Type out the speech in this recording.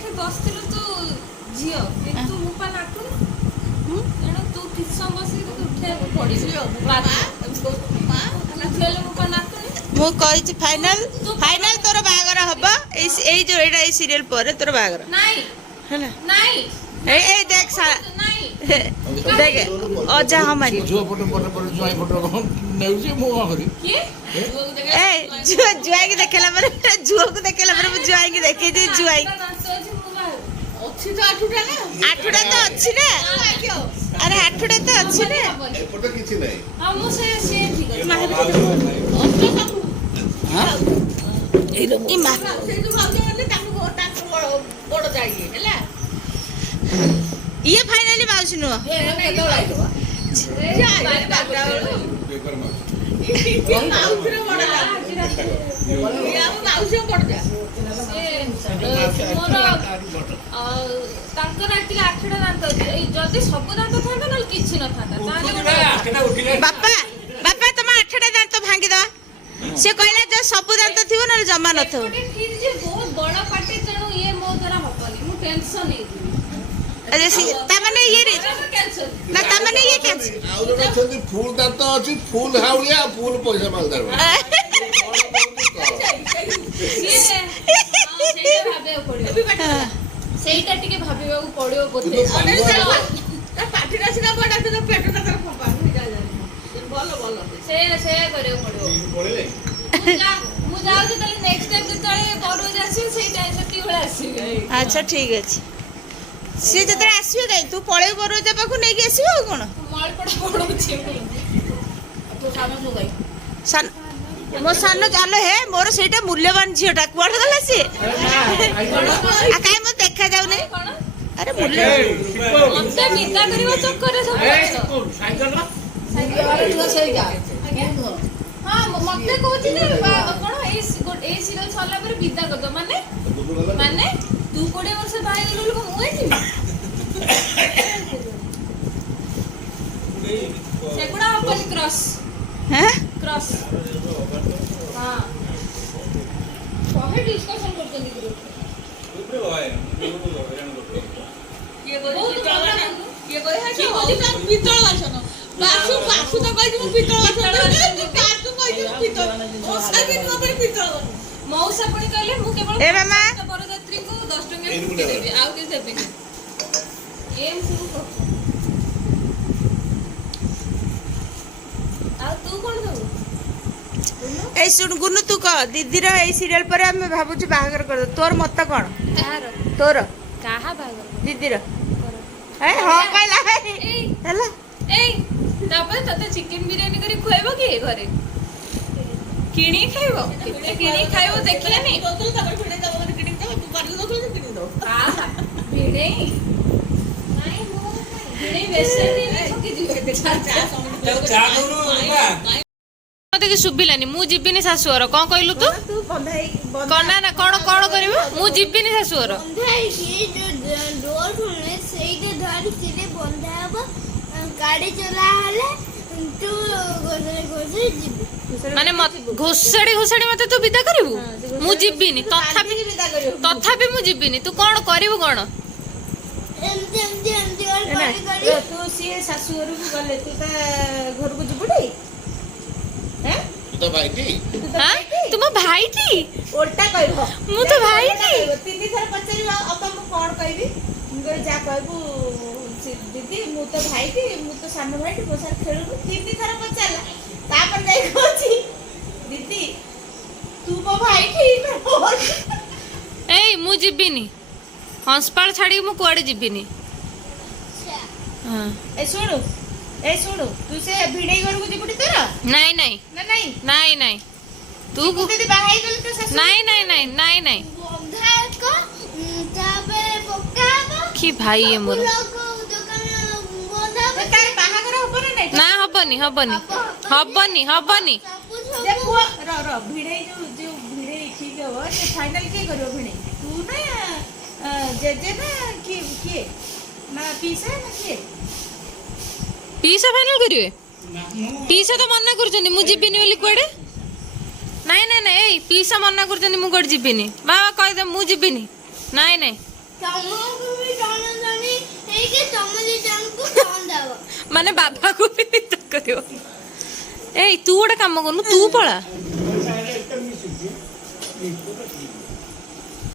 ଏଠି ବସିଥିଲୁ ତୁ ଝିଅ କିନ୍ତୁ ମୁଁ ପା ନାଟୁନି ତେଣୁ ତୁ କିଛି ସମୟ ବସିକି ତୁ ଉଠିବାକୁ ପଡ଼ିବ ଝିଅଲେ ମୁଁ ପା ନାଟୁନି ମୁଁ କହିଛି ଫାଇନାଲ ତୋର ବାହାଘର ହବ ଏଇ ଯୋଉ ଏଇଟା ଏଇ ସିରିଏଲ ପରେ ତୋର ବାହାଘର ନାଇଁ ହେଲା ନାଇଁ ଏଇ ଦେখ ନାଇଁ देख अजा हमारी झुआ फोटो जुआई फोटो नेउची मु कौन करी किए ए जुआई की देखेला पर जुआ को देखेला पर जुआई की देखे जे जुआई ଅଛି ତ ଆଠୁଟା ନା आठुडा तो अच्छी ना अरे आठुडा तो अच्छी ना एपटे किछि नै हां मु से ठीक ଅଛି हां ई मा ସେ ଯୋଉ ଭାଉଜ ଗଲେ ତାଙ୍କୁ ବଡ ଯାଇଏ ହେଲା ये फाइनली माउसी नु पेपर जदि सब दांत था किसी न था बापा बापा तुम 8टा दांत भांगी दवा से कहला जो सब दांत थिवो न जमा न थो बहुत बड़ा पार्टी तेणु ये मो द्वारा हबनी मु टेंशन नहीं अरे तामने ये रे ना तामने ये क्या आउ जने छथि फूल दांत अछि फूल हाउलिया फूल पैसा मालदार ସେଇଟା ଟିକେ ଭାବିବାକୁ ପଡିବ ବୋଧେ ତା ପାଟିଟା ସିନା ବଡ ତ ପେଟଟା ତାର ଫପା ଭଲ ଭଲ ସେ କରିବାକୁ ପଡିବ ମୁଁ ଯାଉଛି ତାହେଲେ ନେକ୍ସଟ ଟାଇମ ଯେତେବେଳେ ବରୁଜ ଆସିବ ସେଇ ଟାଇମ ସେତିକି ବେଳେ ଆସିବି अच्छा ठीक अछि से जतरा आसीबे काई तू पळे बरोजा पाखु नै के आसीबो कोन ମଳ ପଡ ପଡୁଛି ତୁ ସାନ ଯୋ ଗାଇ सान मो सान चालो हे मोर सेटा मूल्यवान झियोटा कुआड गला से आ काई मो देखा जाउ नै କଣ अरे मूल्य ମତେ ନିନ୍ଦା କରିବା ଚକ୍କରରେ ସବୁ ସାଇକେଲ ହଁ ମତେ କହୁଛି ଯେ କଣ ଏଇ ସିରିୟଲ ସରିଲା ପରେ ବିଦା କରିଦ ମାନେ ମାନେ तू 20 वर्ष बाहर गेलु को मुए छी सेगुडा अपन क्रॉस हैं क्रॉस हां कहे डिस्कशन करते ग्रुप रे भाई ये बोली है कि पितल बासन बासु तो कहि मु पितल बासन बासु कहि पितल मौसा के न पर पितल मौसा पणी कहले मु केवल ए मामा बरयात्री को 10 टका देबी आउ के देबेनी एम शुरू कर आ तू कोन दबो ए सुन गुनु तू कह दीदी रो ए सीरियल पर हम भाबु छी बाहागर कर तोर मत कोन कहार तोर काहा भागर दीदी रो ए हो कहला ए हला ए तापर तते चिकन बिरयानी करी खुएबो की घरे किणी खाइबो केते किणी खाइबो देखियानी बोतल तापर फिडे दबो किणी दबो तू कर दो तो किणी दो काहा भिडे नहीं हो भिडे बेसे नहीं ठकी दिबे चा करू मते कि सुबिलानी मु जिबिनी सासुर कोन कहलु तू तू बंधाई कोना ना कोन कोन करबो मु जिबिनी सासुर बंधाई जो डोर खुलने सेइते धरि सिरे बंधाब गाड़ी चला हले तू गोसरे जिबी माने घोषाड़ी मते तू विदा करिवु मु जिबिनी तथापि मु जिबिनी तू कोन करिवु कोन एमती और ना करी तू सी सासु घर को गले तू ता घर को जिबुडी हैं तो भाई की हां तुम भाई थी उल्टा कहबो मु तो भाई थी तीन थर पचरी अब मु कोन कहबी मुगर जा कहबू दीदी मु तो भाई थी मु तो सानो भाई थी बोसार खेलु तीन थर पचला तापर जाई कहची दीदी तू मो भाई थी ए मु जिबिनी हंसपाल छाड़ी मु कुआडे जिबिनी हां ए सुनु तू से भिड़े घर को जिबुडी तोर नहीं नहीं ना नहीं नहीं नहीं तू दीदी बाहाई गल तो सासु नहीं नहीं नहीं नहीं नहीं बंधा को ताबे पकाबो कि भाई ये मोर लोग दुकान बंधाब तार बाहागर होबो ना नहीं ना हबनी जे पुआ र भिड़े जो भिड़े ठीक हो जे फाइनल के करियो भिड़े तू ना जे ना के ना पीसा ना के पीसा फाइनल करिवे पीसा तो मना करछनी मु जिबिनी बोली कुआडे नहीं नहीं नहीं ए पीसा मना करछनी मु कोड जिबिनी बाबा कहि दे मु जिबिनी नहीं नहीं ତମକୁ ବି ଜଣେ ହେଇକି ତମ ଦି ଜଣଙ୍କୁ ଫୋନ ଦବ। ମାନେ ବାବାକୁ ବି କରିବ। ଏଇ ତୁ ଗୋଟେ କାମ କରୁନୁ, ତୁ ପଳା।